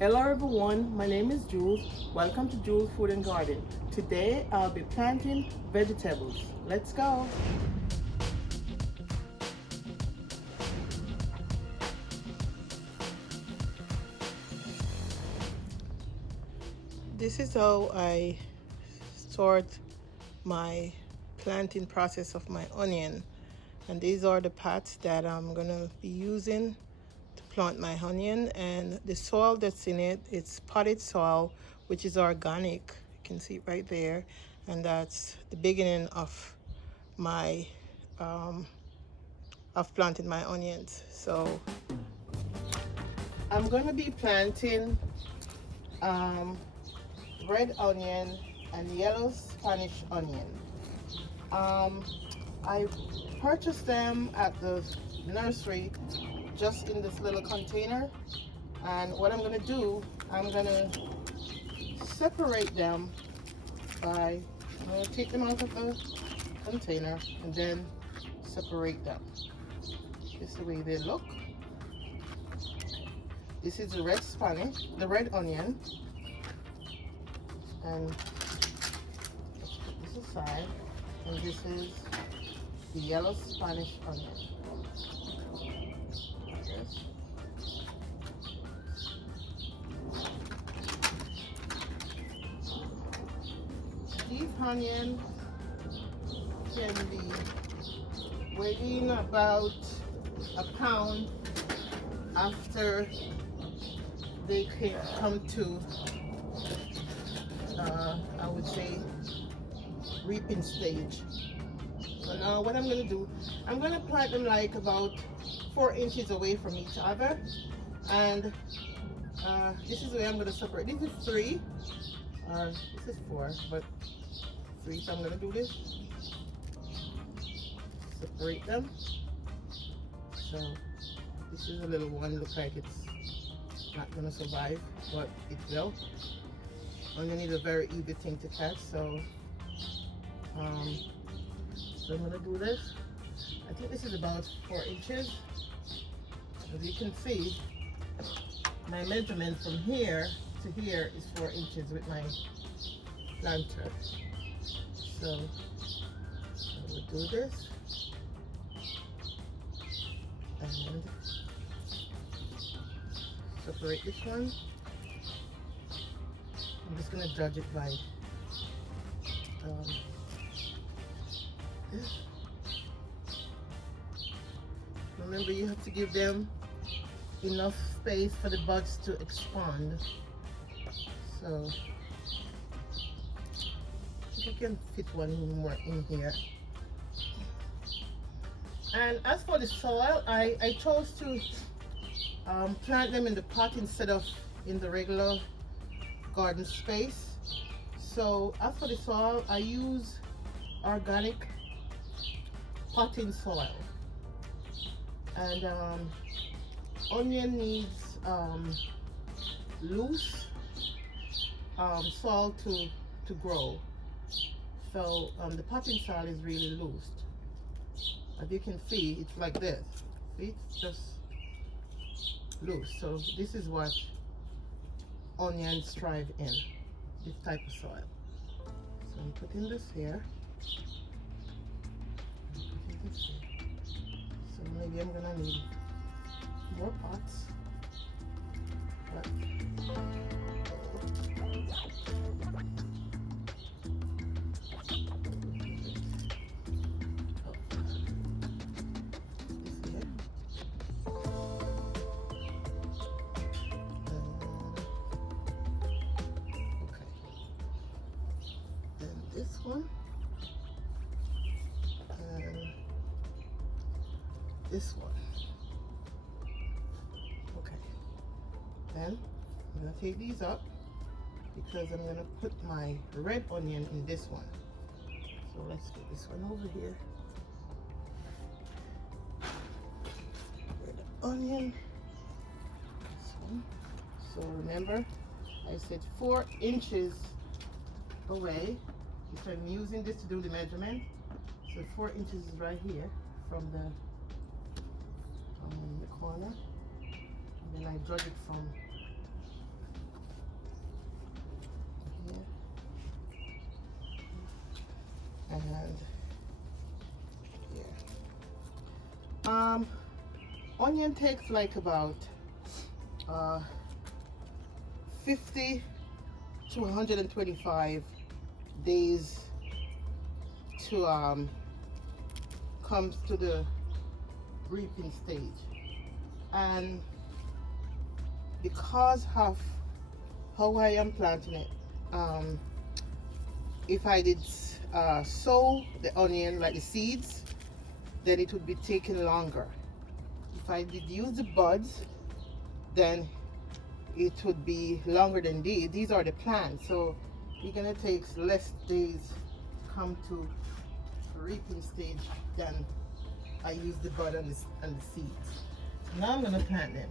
Hello everyone, my name is Jules. Welcome to Jules Food and Garden. Today I'll be planting vegetables. Let's go. This is how I start my planting process of my onion. And these are the pots that I'm gonna be using to plant my onion, and the soil that's in it, it's potted soil, which is organic. You can see it right there, and that's the beginning of my of planting my onions. So I'm gonna be planting um, red onion and yellow Spanish onion. um, I purchased them at the nursery just in this little container, and what I'm gonna do, I'm gonna separate them by, I'm gonna take them out of the container and then separate them. This is the way they look. This is the red Spanish, the red onion, and let's put this aside, and this is the yellow Spanish onion. Yes. These onions can be weighing about a pound after they can come to, I would say, reaping stage. So now what I'm going to do, I'm going to plant them like about 4 inches away from each other, and this is the way I'm going to separate. This is 3, this is 4, but 3, so I'm going to do this, separate them. So this is a little one, looks like it's not going to survive, but it will. Onion is a very easy thing to catch, so so I'm going to do this. I think this is about 4 inches. As you can see, my measurement from here to here is 4 inches with my planter. So I will do this, and separate this one. I'm just going to judge it by this. Remember, you have to give them enough space for the buds to expand. So you can fit one more in here. And as for the soil, I chose to plant them in the pot instead of in the regular garden space. So as for the soil, I use organic potting soil, and onion needs loose soil to grow. So the potting soil is really loose. As you can see, it's like this. See, it's just loose. So this is what onions thrive in, this type of soil. So I'm putting this here. So maybe I'm gonna need more pots. But this one, and this one. Okay, then I'm gonna take these up because I'm gonna put my red onion in this one. So let's get this one over here. Red onion, this one. So remember, I said 4 inches away. If I'm using this to do the measurement, so 4 inches is right here from the corner, and then I judge it from Onion takes like about 50 to 125 days to come to the reaping stage. And because of how I am planting it, if I did sow the onion, like the seeds, then it would be taking longer. If I did use the buds, then it would be longer than these. These are the plants, so it's gonna take less days to come to reaping stage than I use the bud and the seeds. Now I'm gonna plant them.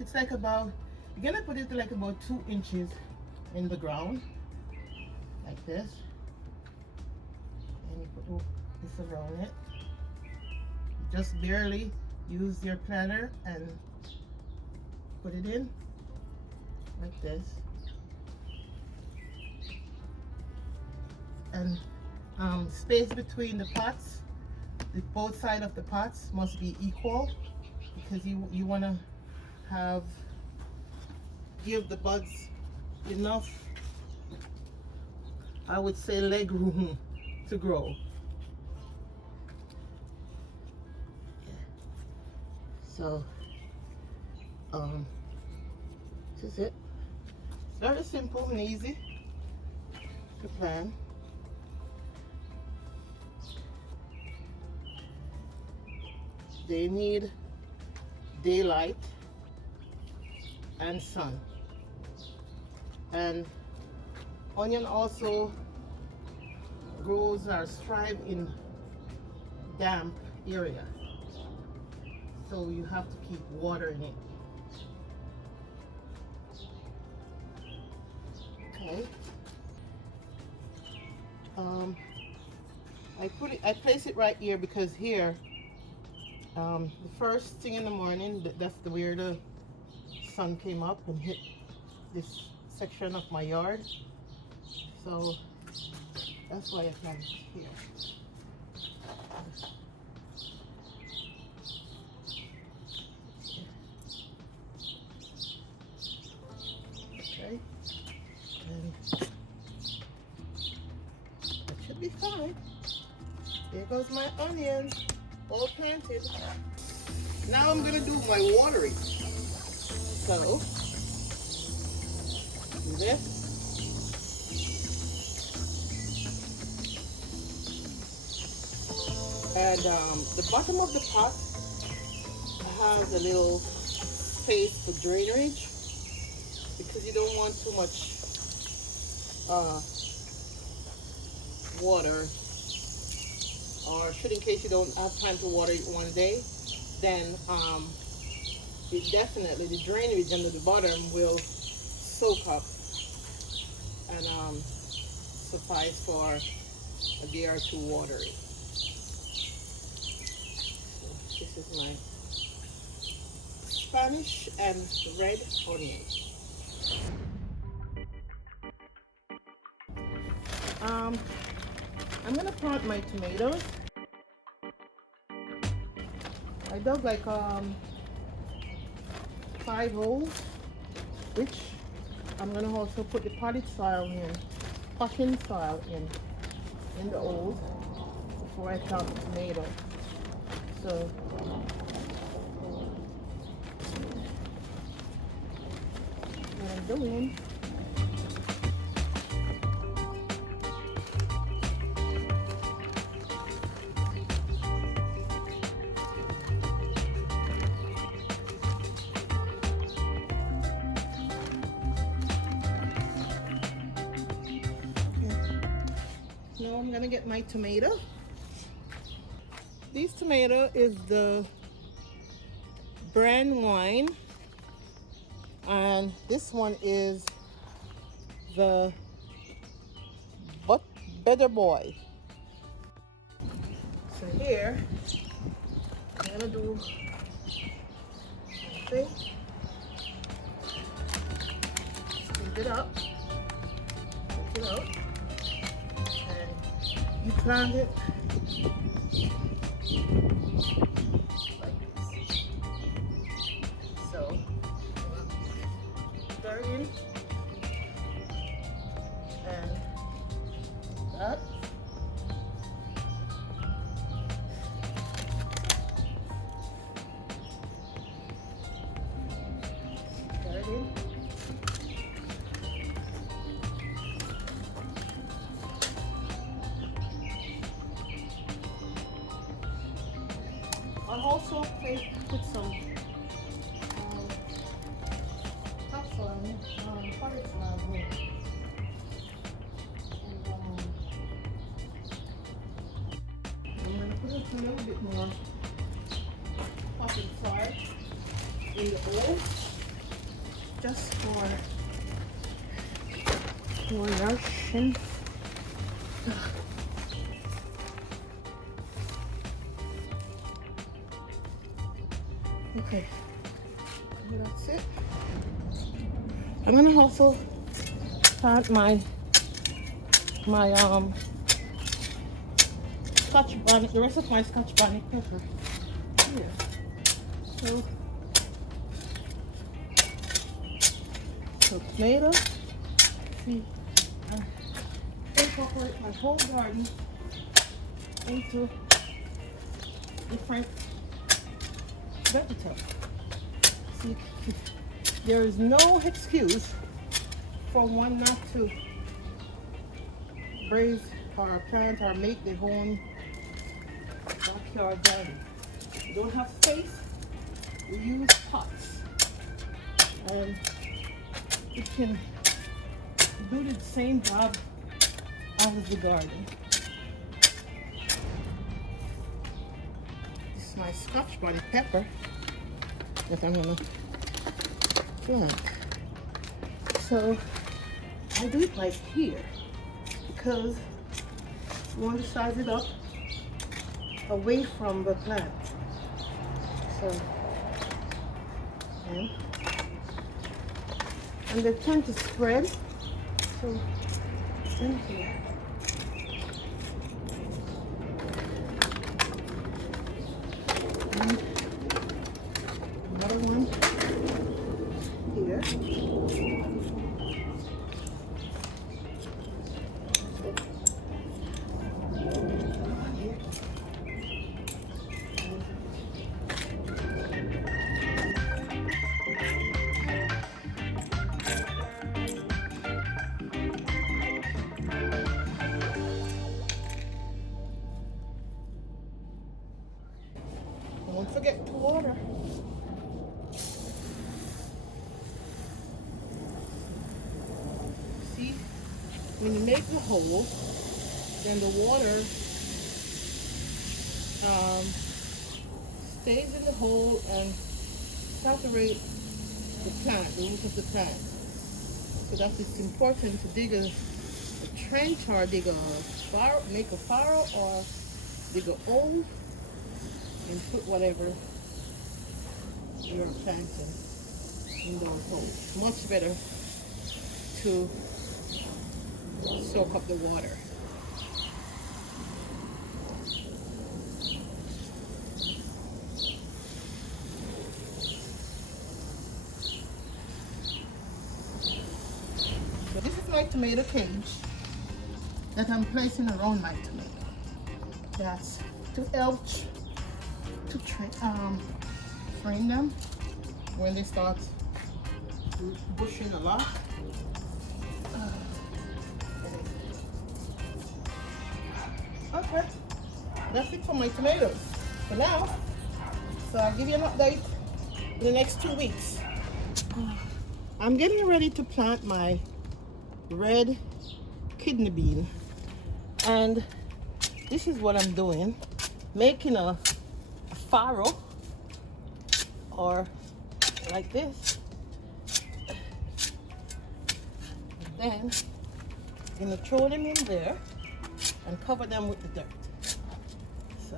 It's like about, you're gonna put it like about 2 inches in the ground, like this, and you put this around it. Just barely use your planter and put it in like this, and space between the pots, both sides of the pots must be equal, because you want to give the buds enough, I would say, leg room to grow. So this is it. It's very simple and easy to plant. They need daylight and sun. And onion also grows or thrive in damp area, so you have to keep watering it. Okay. I place it right here because here, the first thing in the morning, that's where the sun came up and hit this section of my yard. So that's why I planted here. Okay. And that should be fine. There goes my onions, all planted. Now I'm gonna do my watering. So, do this. And the bottom of the pot has a little space for drainage, because you don't want too much water, or should, in case you don't have time to water it one day, then it definitely, the drainage under the bottom will soak up and suffice for a day or two watering. So this is my Spanish and red onion. I'm gonna plant my tomatoes. I dug like 5 holes, which I'm gonna also put the potting soil in the holes before I plant the tomato. So what I'm doing, now I'm gonna get my tomato. This tomato is the brand wine, and this one is the better boy. So here I'm gonna do something. Squeeze it up, take it out, and you plant it like this. So stir in and that. Stir it in. I'll also put some topsoil, potted soil here. And I'm going to put a little bit more potted soil in the bowl, just for nourishing. Okay, that's it. I'm gonna also plant my Scotch bonnet, the rest of my Scotch bonnet pepper here. So tomato. See, I incorporate my whole garden into different vegetables. See, there is no excuse for one not to raise or plant or make their own backyard garden. You don't have space, we use pots, and it can do the same job as the garden. This is my Scotch bonnet pepper that I'm gonna plant. So I do it like here because you want to size it up away from the plant. So and they tend to spread. So in here. And another one here. Don't forget to water. See, when you make the hole, then the water stays in the hole and saturate the plant, the roots of the plant. So that it's important to dig a trench or dig a furrow, make a furrow or dig a hole and put whatever you're planting in those holes. Much better to soak up the water. So this is my tomato cage that I'm placing around my tomato. That's to help to train them when they start bushing a lot. Okay, that's it for my tomatoes for now. So I'll give you an update in the next 2 weeks. I'm getting ready to plant my red kidney bean, and this is what I'm doing, making a furrow or like this, and then I'm gonna throw them in there and cover them with the dirt. So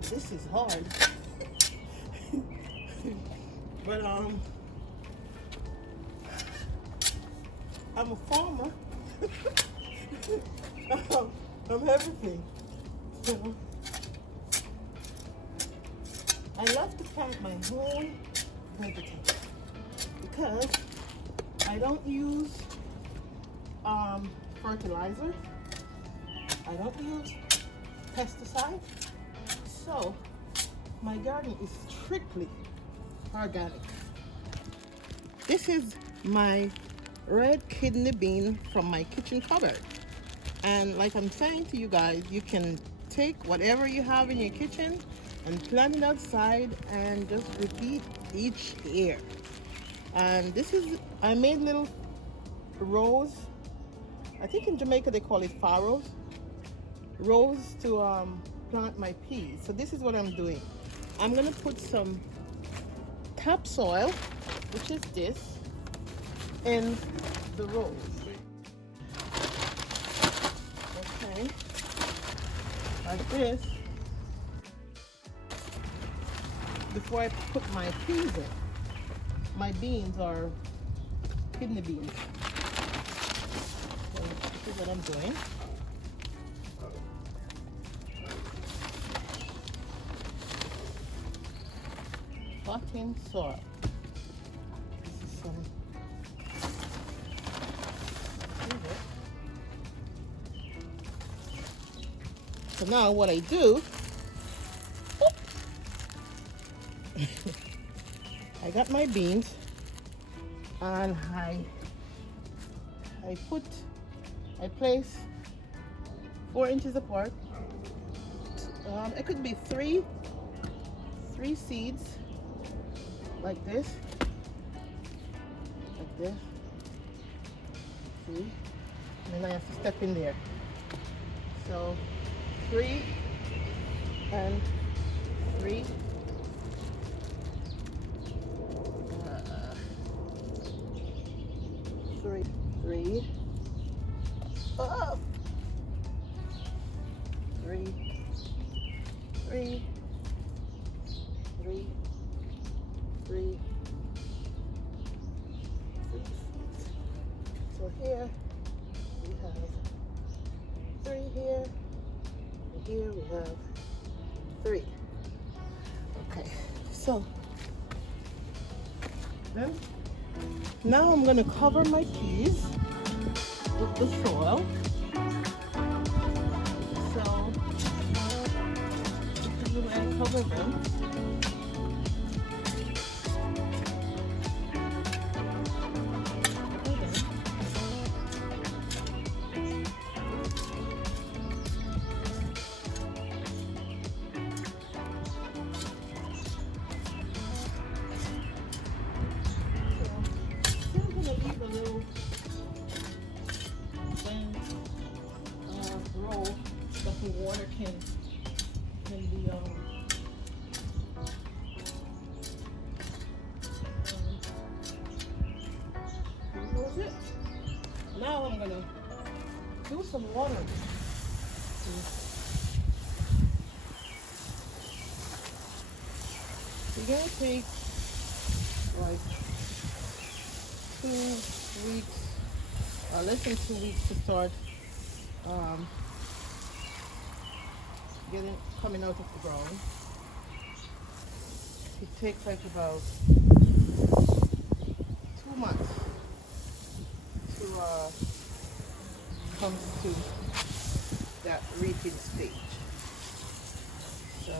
this is hard. But I'm a farmer. of everything. So, I love to plant my own vegetables because I don't use fertilizer. I don't use pesticide. So my garden is strictly organic. This is my red kidney bean from my kitchen cupboard. And like I'm saying to you guys, you can take whatever you have in your kitchen and plant it outside and just repeat each year. And this is, I made little rows. I think in Jamaica they call it farrows. Rows to plant my peas. So this is what I'm doing. I'm gonna put some topsoil, which is this, in the rows. Okay, like this. Before I put my peas in, my beans are kidney beans. So this is what I'm doing. Potting soil. This is some. So now what I do, I got my beans and I place 4 inches apart. It could be three seeds like this, see, and then I have to step in there. So 3 and 3. 3. Oh. 3. 3. 3. 3. So here we have 3 here, and here we have 3. Okay, so then now I'm gonna cover my peas with the soil. So this is when I cover them. Roll that the water can be here's it. Now I'm gonna do some water. You're gonna take like 2 weeks, less than 2 weeks to start coming out of the ground. It takes like about 2 months to come to that reaping stage. So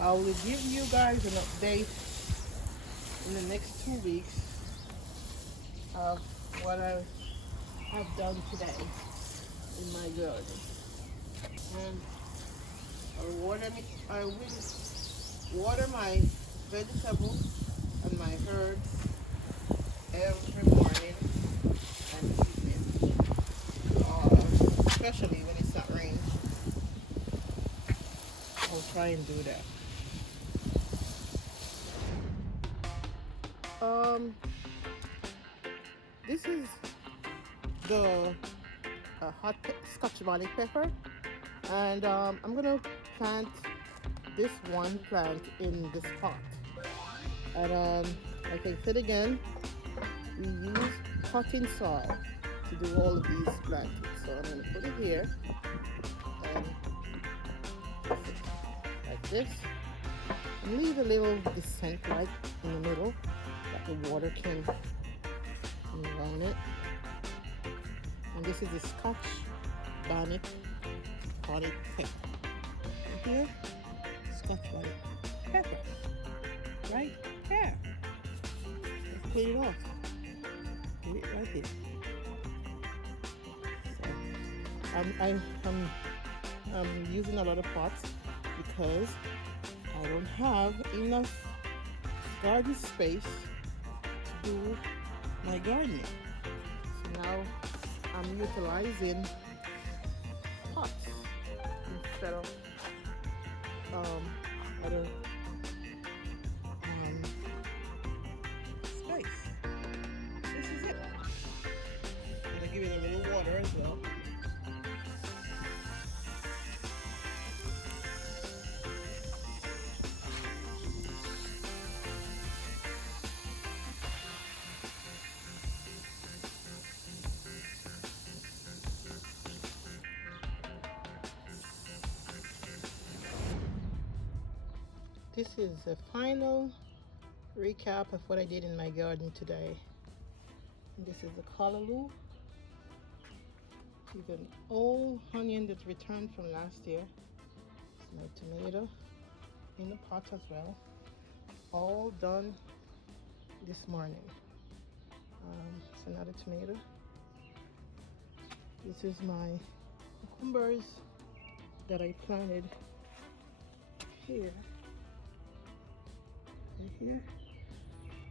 I will give you guys an update in the next 2 weeks of what I have done today in my garden. And I will water my vegetables and my herbs every morning and evening, especially when it's not raining. I'll try and do that. This is the hot Scotch bonnet pepper, and I'm gonna plant this one plant in this pot. And like I said again, we use potting soil to do all of these plantings. So I'm going to put it here and like this, and leave a little descent right in the middle that the water can move around it. And this is the Scotch bonnet pepper. Here, Scotch bonnet pepper, right there. Let's clean it off. Get it right here. So, I'm using a lot of pots because I don't have enough garden space to do my gardening. So now I'm utilizing pots instead of other space. This is it. I'm gonna give it a little water as well. This is the final recap of what I did in my garden today. And this is the callaloo. It's an old onion that returned from last year. It's my tomato in the pot as well. All done this morning. It's another tomato. This is my cucumbers that I planted here. Right here,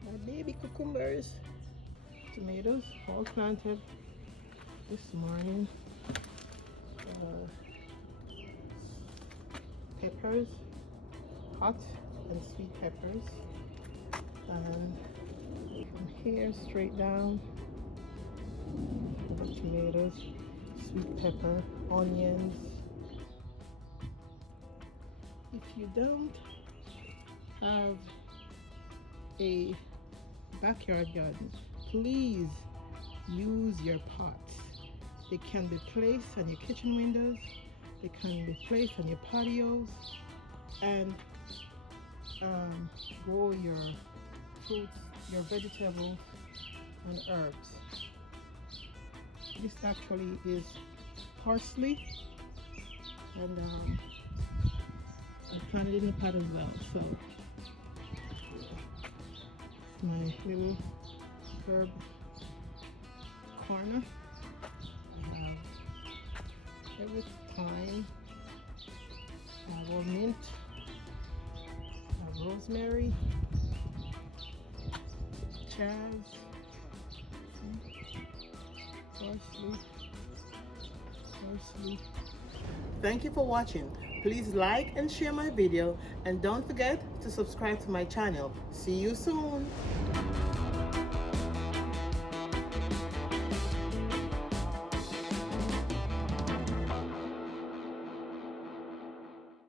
my baby cucumbers, tomatoes, all planted this morning. Peppers, hot and sweet peppers, and from here straight down, the tomatoes, sweet pepper, onions. If you don't have a backyard garden, please use your pots. They can be placed on your kitchen windows, they can be placed on your patios, and grow your fruits, your vegetables, and herbs. This actually is parsley, and I planted it in a pot as well. So my little herb corner. I have every time. I have mint, I have rosemary, chives, parsley. Thank you for watching. Please like and share my video, and don't forget to subscribe to my channel. See you soon.